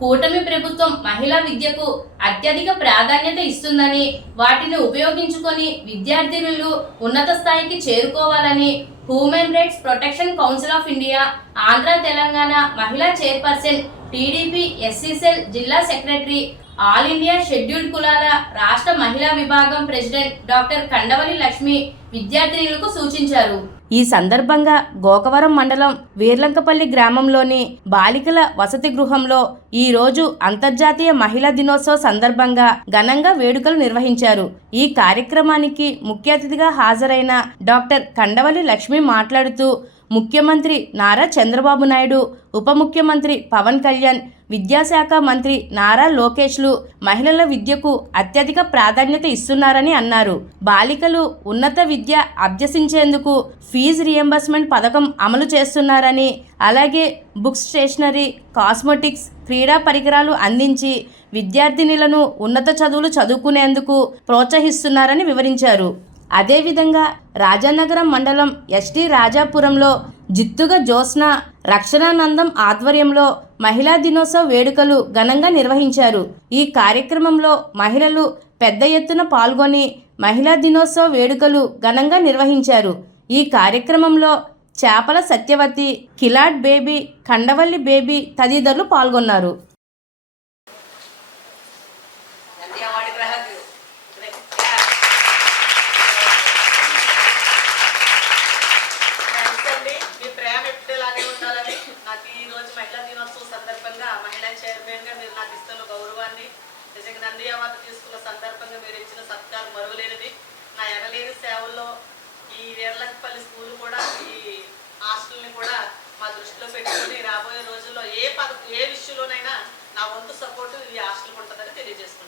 కూటమి ప్రభుత్వం మహిళా విద్యకు అత్యధిక ప్రాధాన్యత ఇస్తుందని, వాటిని ఉపయోగించుకొని విద్యార్థినులు ఉన్నత స్థాయికి చేరుకోవాలని human rights protection council of India Andhra Telangana మహిళా చైర్పర్సన్, టీడీపీ ఎస్సీ సెల్ జిల్లా సెక్రటరీ, ఆల్ ఇండియా షెడ్యూల్డ్ కులాల రాష్ట్ర మహిళా విభాగం ప్రెసిడెంట్ డాక్టర్ కండవలి లక్ష్మి విద్యార్థినులకు సూచించారు. ఈ సందర్భంగా గోకవరం మండలం వీర్లంకపల్లి గ్రామంలోని బాలికల వసతి గృహంలో ఈ రోజు అంతర్జాతీయ మహిళా దినోత్సవ సందర్భంగా ఘనంగా వేడుకలు నిర్వహించారు. ఈ కార్యక్రమానికి ముఖ్య అతిథిగా హాజరైన డాక్టర్ కండవలి లక్ష్మి మాట్లాడుతూ, ముఖ్యమంత్రి నారా చంద్రబాబు నాయుడు, ఉప ముఖ్యమంత్రి పవన్ కళ్యాణ్, విద్యాశాఖ మంత్రి నారా లోకేష్లు మహిళల విద్యకు అత్యధిక ప్రాధాన్యత ఇస్తున్నారని అన్నారు. బాలికలు ఉన్నత విద్య అభ్యసించేందుకు ఫీజు రియంబర్స్మెంట్ పథకం అమలు చేస్తున్నారని, అలాగే బుక్స్, స్టేషనరీ, కాస్మెటిక్స్, క్రీడా పరికరాలు అందించి విద్యార్థినులను ఉన్నత చదువులు చదువుకునేందుకు ప్రోత్సహిస్తున్నారని వివరించారు. అదేవిధంగా రాజానగరం మండలం ఎస్టీ రాజాపురంలో జిత్తుగా జ్యోత్స్న రక్షణానందం ఆధ్వర్యంలో మహిళా దినోత్సవ వేడుకలు ఘనంగా నిర్వహించారు. ఈ కార్యక్రమంలో మహిళలు పెద్ద ఎత్తున పాల్గొని మహిళా దినోత్సవ వేడుకలు ఘనంగా నిర్వహించారు. ఈ కార్యక్రమంలో చేపల సత్యవతి, కిలాడ్ బేబీ, కండవల్లి బేబీ తదితరులు పాల్గొన్నారు. నంది అవార్డు తీసుకున్న సందర్భంగా మీరు ఇచ్చిన సత్కారం మరువలేనిది. నా ఎనలేని సేవల్లో ఈ వీర్లంకపల్లి స్కూల్ కూడా, ఈ హాస్టల్ని కూడా మా దృష్టిలో పెట్టుకుని రాబోయే రోజుల్లో ఏ విషయంలోనైనా నా వంతు సపోర్టు ఈ హాస్టల్కి ఉంటుందని తెలియజేస్తున్నాను.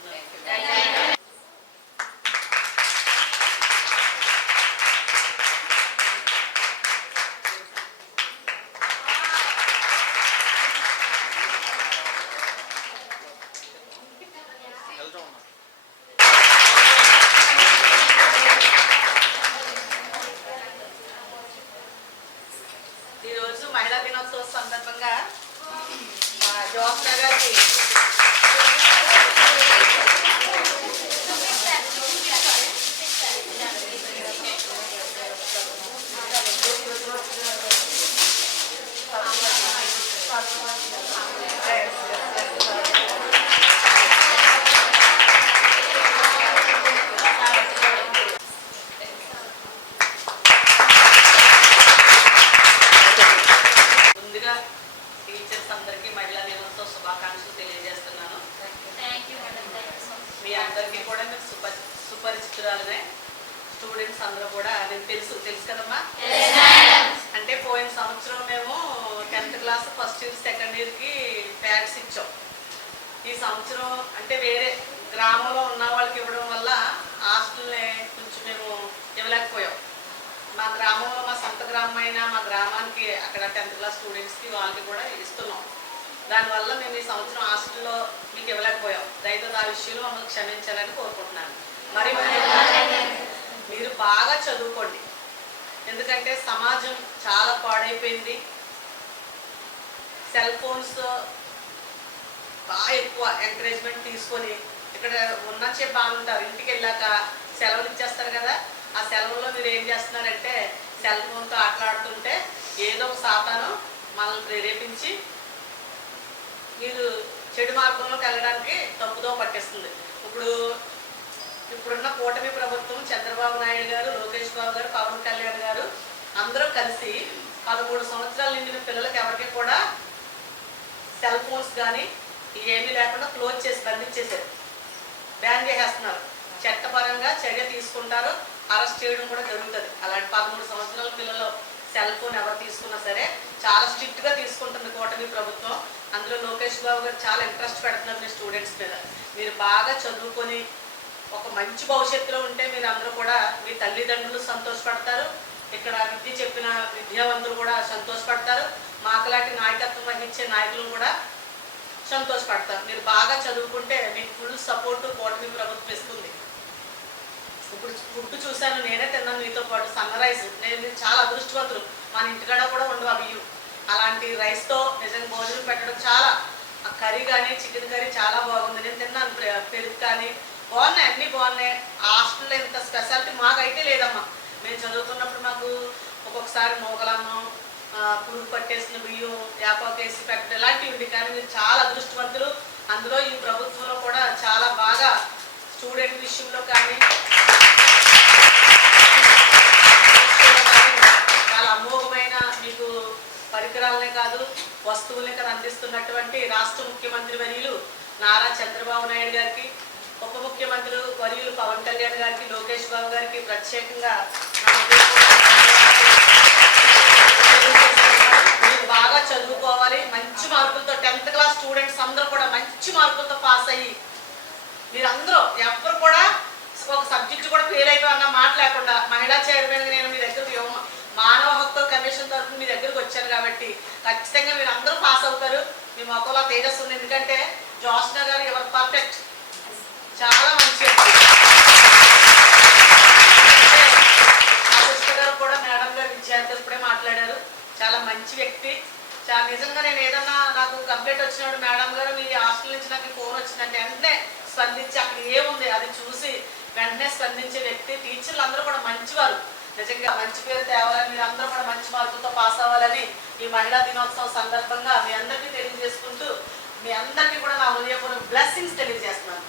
ఈరోజు మహిళా దినోత్సవ సందర్భంగా మా జ్యోత్స్న గారికి టీచర్స్ అందరికీ మహిళా దినోత్సవ శుభాకాంక్షలు తెలియజేస్తున్నాను. మీ అందరికీ కూడా మీరు సుపరిచితురాలనే. స్టూడెంట్స్ అందరూ కూడా నేను తెలుసు కదమ్మా. అంటే పోయిన సంవత్సరం మేము 10th class first year second ఇయర్కి ప్యాడ్స్ ఇచ్చాం. ఈ సంవత్సరం అంటే వేరే గ్రామంలో ఉన్న వాళ్ళకి ఇవ్వడం వల్ల హాస్టల్ని కొంచెం మేము ఇవ్వలేకపోయాం. మా గ్రామంలో, మా సొంత గ్రామం అయినా మా గ్రామానికి అక్కడ 10th క్లాస్ స్టూడెంట్స్కి వాళ్ళకి కూడా ఇస్తున్నాం. దానివల్ల మేము ఈ సంవత్సరం హాస్టల్లో మీకు ఇవ్వలేకపోయాం. దయచేసి ఆ విషయంలో మమ్మల్ని క్షమించాలని కోరుకుంటున్నాను. మరి మీరు బాగా చదువుకోండి, ఎందుకంటే సమాజం చాలా పాడైపోయింది. సెల్ ఫోన్స్ బాగా ఎక్కువ ఎంకరేజ్మెంట్ తీసుకొని ఇక్కడ ఉన్నచ్చే బాగుంటారు. ఇంటికి వెళ్ళాక సెలవులు ఇచ్చేస్తారు కదా, ఆ సెలవుల్లో మీరు ఏం చేస్తున్నారంటే సెల్ ఫోన్తో ఆటలాడుతుంటే ఏదో ఒక సాతాను మనల్ని ప్రేరేపించి మీరు చెడు మార్గంలోకి వెళ్ళడానికి తప్పుదో పట్టేస్తుంది. ఇప్పుడున్న కూటమి ప్రభుత్వం, చంద్రబాబు నాయుడు గారు, లోకేష్ బాబు గారు, పవన్ కళ్యాణ్ గారు అందరూ కలిసి 13 సంవత్సరాలు నిండిన పిల్లలకి ఎవరికి కూడా సెల్ ఫోన్స్ కానీ ఏమీ లేకుండా క్లోజ్ చేసి బంధించేశారు, బ్యాన్ చేసేస్తున్నారు. చట్టపరంగా చర్య తీసుకుంటారు, అరెస్ట్ చేయడం కూడా జరుగుతుంది. అలాంటి 13 సంవత్సరాల పిల్లలు సెల్ ఫోన్ ఎవరు తీసుకున్నా సరే చాలా స్ట్రిక్ట్గా తీసుకుంటుంది కూటమి ప్రభుత్వం. అందులో లోకేష్ బాబు గారు చాలా ఇంట్రెస్ట్ పెడుతున్నారు మీ స్టూడెంట్స్ మీద. మీరు బాగా చదువుకొని ఒక మంచి భవిష్యత్తులో ఉంటే మీరు అందరూ కూడా, మీ తల్లిదండ్రులు సంతోషపడతారు, ఇక్కడ విద్య చెప్పిన విద్యావంతులు కూడా సంతోషపడతారు, మాకులాంటి నాయకత్వం వహించే నాయకులు కూడా సంతోషపడతారు. మీరు బాగా చదువుకుంటే మీకు ఫుల్ సపోర్టు కూటమి ప్రభుత్వం ఇస్తుంది. ఇప్పుడు ఫుడ్ చూశాను, నేనే తిన్నాను మీతో పాటు. సన్న రైస్, నేను చాలా అదృష్టవంతులు. మన ఇంటికాడ కూడా ఉండవు అవి. అలాంటి రైస్తో నిజంగా భోజనం పెట్టడం చాలా, కర్రీ కానీ చికెన్ కర్రీ చాలా బాగుంది. నేను తిన్నాను, పెరుగు కానీ బాగున్నాయి, అన్నీ బాగున్నాయి. హాస్టల్లో ఇంత స్పెషాలిటీ మాకైతే లేదమ్మా. మేము చదువుతున్నప్పుడు మాకు ఒక్కొక్కసారి మోగలన్నం, పురుగు పట్టేసిన బియ్యం, యాపాకేసి పెట్టడం ఇలాంటివి ఉంది. కానీ మీరు చాలా అదృష్టవంతులు. అందులో ఈ ప్రభుత్వంలో కూడా చాలా బాగా స్టూడెంట్ విషయంలో కానీ చాలా అమోఘమైన మీకు పరికరాలనే కాదు వస్తువులనే కదా అందిస్తున్నటువంటి రాష్ట్ర ముఖ్యమంత్రి వర్యులు నారా చంద్రబాబు నాయుడు గారికి, ఉప ముఖ్యమంత్రులు వర్యులు పవన్ కళ్యాణ్ గారికి, లోకేష్ బాబు గారికి ప్రత్యేకంగా మీరు బాగా చదువుకోవాలి. మంచి మార్కులతో 10th క్లాస్ స్టూడెంట్స్ అందరూ కూడా మంచి మార్కులతో పాస్ అయ్యి మీరందరూ ఎవ్వరు కూడా ఒక సబ్జెక్ట్ కూడా ఫెయిల్ అయిపోయిన మాట లేకుండా మహిళా చైర్మన్ నేను మీ దగ్గర మానవ హక్కుల కమిషన్ తరఫున మీ దగ్గరకు వచ్చాను కాబట్టి ఖచ్చితంగా మీరు అందరూ పాస్ అవుతారు. మీ మొక్కలో తేజస్సు ఉంది. ఎందుకంటే జోష్న గారు ఎవరు పర్ఫెక్ట్, చాలా మంచి మా సిస్టర్ గారు కూడా మేడం గారు విద్యార్థులు ఇప్పుడే మాట్లాడారు. చాలా మంచి వ్యక్తి. చాలా నిజంగా నేను ఏదన్నా నాకు కంప్లైంట్ వచ్చినప్పుడు మేడం గారు మీ హాస్టల్ నుంచి నాకు ఫోన్ వచ్చిందంటే వెంటనే స్పందించి అక్కడ ఏముంది అది చూసి వెంటనే స్పందించే వ్యక్తి. టీచర్లు అందరూ కూడా మంచివారు. నిజంగా మంచి పేరు తేవాలని, మీరు అందరూ కూడా మంచి మార్కులతో పాస్ అవ్వాలని ఈ మహిళా దినోత్సవం సందర్భంగా మీ అందరికీ తెలియజేసుకుంటూ మీ అందరికీ కూడా నా హృదయపూర్వక బ్లెస్సింగ్స్ తెలియజేస్తున్నాను.